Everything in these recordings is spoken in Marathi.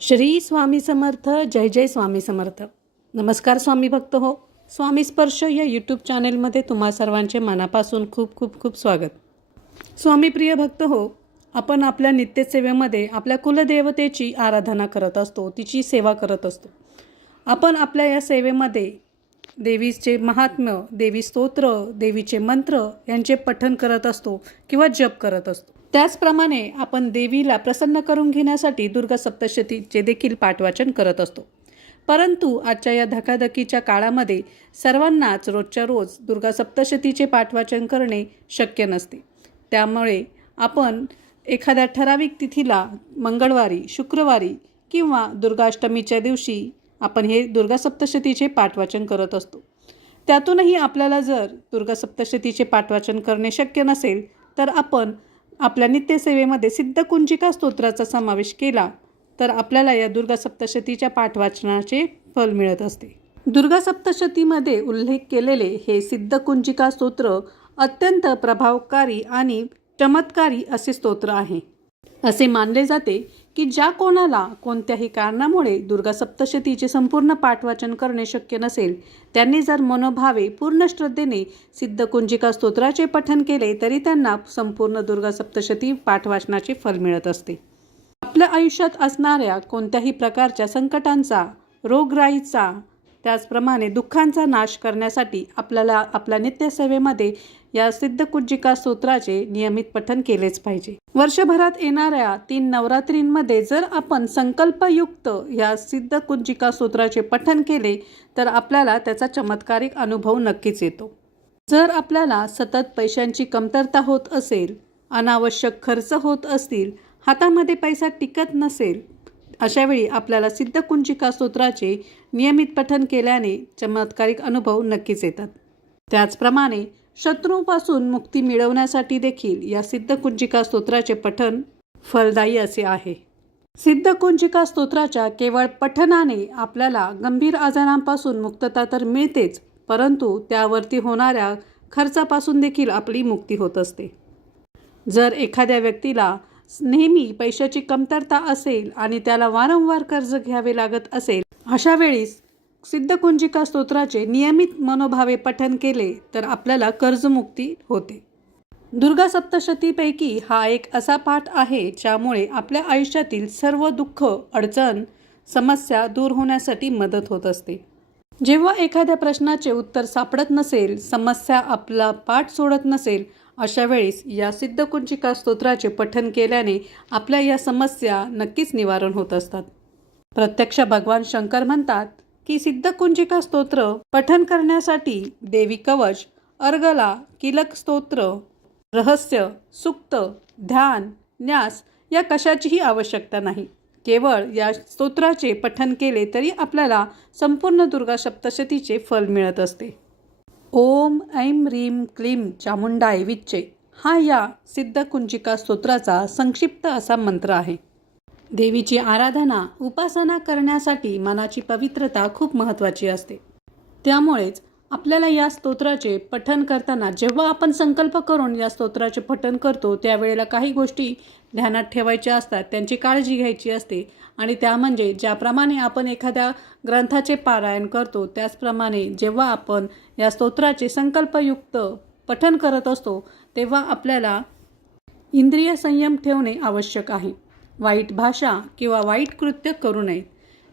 श्री स्वामी समर्थ जय जय स्वामी समर्थ. नमस्कार स्वामी भक्त हो. स्वामी स्पर्श या यूट्यूब चॅनेलमध्ये तुम्हा सर्वांचे मनापासून खूप खूप खूप स्वागत. स्वामी प्रिय भक्त हो आपण आपल्या नित्यसेवेमध्ये आपल्या कुलदेवतेची आराधना करत असतो तिची सेवा करत असतो. आपण आपल्या या सेवेमध्ये देवीचे महात्म्य देवी स्तोत्र देवीचे मंत्र यांचे पठन करत असतो किंवा जप करत असतो. त्याचप्रमाणे आपण देवीला प्रसन्न करून घेण्यासाठी दुर्गा सप्तशतीचे देखील पाठवाचन करत असतो. परंतु आजच्या या धकाधकीच्या काळामध्ये सर्वांनाच रोजच्या रोज दुर्गा सप्तशतीचे पाठवाचन करणे शक्य नसते. त्यामुळे आपण एखाद्या ठराविक तिथीला मंगळवारी शुक्रवारी किंवा दुर्गाष्टमीच्या दिवशी आपण हे दुर्गा सप्तशतीचे पाठवाचन करत असतो. त्यातूनही आपल्याला जर दुर्गा सप्तशतीचे पाठवाचन करणे शक्य नसेल तर आपण आपल्या नित्यसेवेमध्ये सिद्धकुंजिका स्तोत्राचा समावेश केला तर आपल्याला या दुर्गा सप्तशतीच्या पाठवाचनाचे फल मिळत असते. दुर्गा सप्तशतीमध्ये उल्लेख केलेले हे सिद्धकुंजिका स्तोत्र अत्यंत प्रभावकारी आणि चमत्कारी असे स्तोत्र आहे. असे मानले जाते की ज्या कोणाला कोणत्याही कारणामुळे दुर्गा सप्तशतीचे संपूर्ण पाठवाचन करणे शक्य नसेल त्यांनी जर मनोभावे पूर्ण श्रद्धेने सिद्धकुंजिका स्तोत्राचे पठन केले तरी त्यांना संपूर्ण दुर्गा सप्तशती पाठवाचनाचे फल मिळत असते. आपल्या आयुष्यात असणाऱ्या कोणत्याही प्रकारच्या संकटांचा रोगराईचा त्याचप्रमाणे दुःखांचा नाश करण्यासाठी आपल्याला आपल्या नित्यसेवेमध्ये या सिद्धकुंजिका स्तोत्राचे नियमित पठन केलेच पाहिजे. वर्षभरात येणाऱ्या तीन नवरात्रींमध्ये जर आपण संकल्पयुक्त या सिद्धकुज्जिका स्तोत्राचे पठन केले तर आपल्याला त्याचा चमत्कारिक अनुभव नक्कीच येतो. जर आपल्याला सतत पैशांची कमतरता होत असेल अनावश्यक खर्च होत असतील हातामध्ये पैसा टिकत नसेल अशावेळी आपल्याला सिद्धकुंजिका स्तोत्राचे नियमित पठन केल्याने चमत्कारिक अनुभव नक्कीच येतात. त्याचप्रमाणे शत्रूपासून मुक्ती मिळवण्यासाठी देखील या सिद्धकुंजिका स्तोत्राचे पठन फलदायी असे आहे. सिद्धकुंजिका स्तोत्राच्या केवळ पठनाने आपल्याला गंभीर आजारांपासून मुक्तता तर मिळतेच परंतु त्यावरती होणाऱ्या खर्चापासून देखील आपली मुक्ती होत असते. जर एखाद्या व्यक्तीला नेहमी पैशाची कमतरता असेल आणि त्याला वारंवार कर्ज घ्यावे लागत असेल अशा वेळीस सिद्धकुंजिका स्तोत्राचे नियमित मनोभावे पठन केले तर आपल्याला कर्जमुक्ती होते. दुर्गा सप्तशतीपैकी हा एक असा पाठ आहे ज्यामुळे आपल्या आयुष्यातील सर्व दुःख अडचण समस्या दूर होण्यासाठी मदत होत असते. जेव्हा एखाद्या प्रश्नाचे उत्तर सापडत नसेल समस्या आपला पाठ सोडत नसेल अशा वेळेस या सिद्धकुंजिका स्तोत्राचे पठन केल्याने आपल्या या समस्या नक्कीच निवारण होत असतात. प्रत्यक्ष भगवान शंकर म्हणतात की सिद्धकुंजिका स्तोत्र पठन करण्यासाठी देवी कवच अर्गला किलक स्तोत्र रहस्य सुक्त ध्यान न्यास या कशाचीही आवश्यकता नाही. केवळ या स्तोत्राचे पठन केले तरी आपल्याला संपूर्ण दुर्गा सप्तशतीचे फल मिळत असते. ओम ऐं ह्रीं क्लीं चामुंडाय विच्चे. हा या सिद्धकुंजिका स्तोत्राचा संक्षिप्त असा मंत्र आहे. देवीची आराधना उपासना करण्यासाठी मनाची पवित्रता खूप महत्त्वाची असते. त्यामुळेच आपल्याला या स्तोत्राचे पठन करताना जेव्हा आपण संकल्प करून या स्तोत्राचे पठन करतो त्यावेळेला काही गोष्टी ध्यानात ठेवायच्या असतात त्यांची काळजी घ्यायची असते. आणि त्या म्हणजे ज्याप्रमाणे आपण एखाद्या ग्रंथाचे पारायण करतो त्याचप्रमाणे जेव्हा आपण या स्तोत्राचे संकल्पयुक्त पठन करत असतो तेव्हा आपल्याला इंद्रिय संयम ठेवणे आवश्यक आहे. वाईट भाषा किंवा वाईट कृत्य करू नये.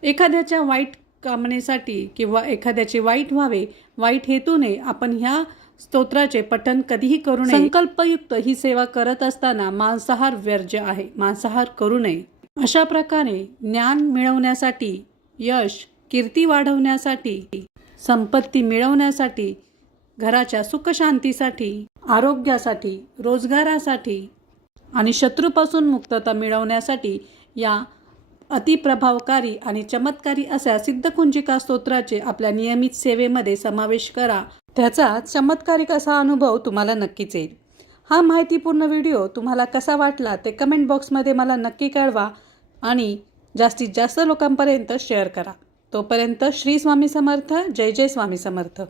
एखाद्याच्या वाईट कामनेसाठी किंवा एखाद्याचे वाईट व्हावे वाईट हेतूने आपण ह्या स्तोत्राचे पठन कधीही करू नये. संकल्पयुक्त ही सेवा करत असताना मांसाहार व्यर्ज आहे. मांसाहार करू नये. अशा प्रकारे ज्ञान मिळवण्यासाठी यश कीर्ती वाढवण्यासाठी संपत्ती मिळवण्यासाठी घराच्या सुखशांतीसाठी आरोग्यासाठी रोजगारासाठी आणि शत्रूपासून मुक्तता मिळवण्यासाठी या अतिप्रभावकारी आणि चमत्कारी अशा सिद्धकुंजिका स्तोत्राचे आपल्या नियमित सेवेमध्ये समावेश करा. त्याचा चमत्कारिक असा अनुभव तुम्हाला नक्कीच येईल. हा माहितीपूर्ण व्हिडिओ तुम्हाला कसा वाटला ते कमेंट बॉक्समध्ये मला नक्की कळवा आणि जास्तीत जास्त लोकांपर्यंत शेअर करा. तोपर्यंत श्री स्वामी समर्थ जय जय स्वामी समर्थ.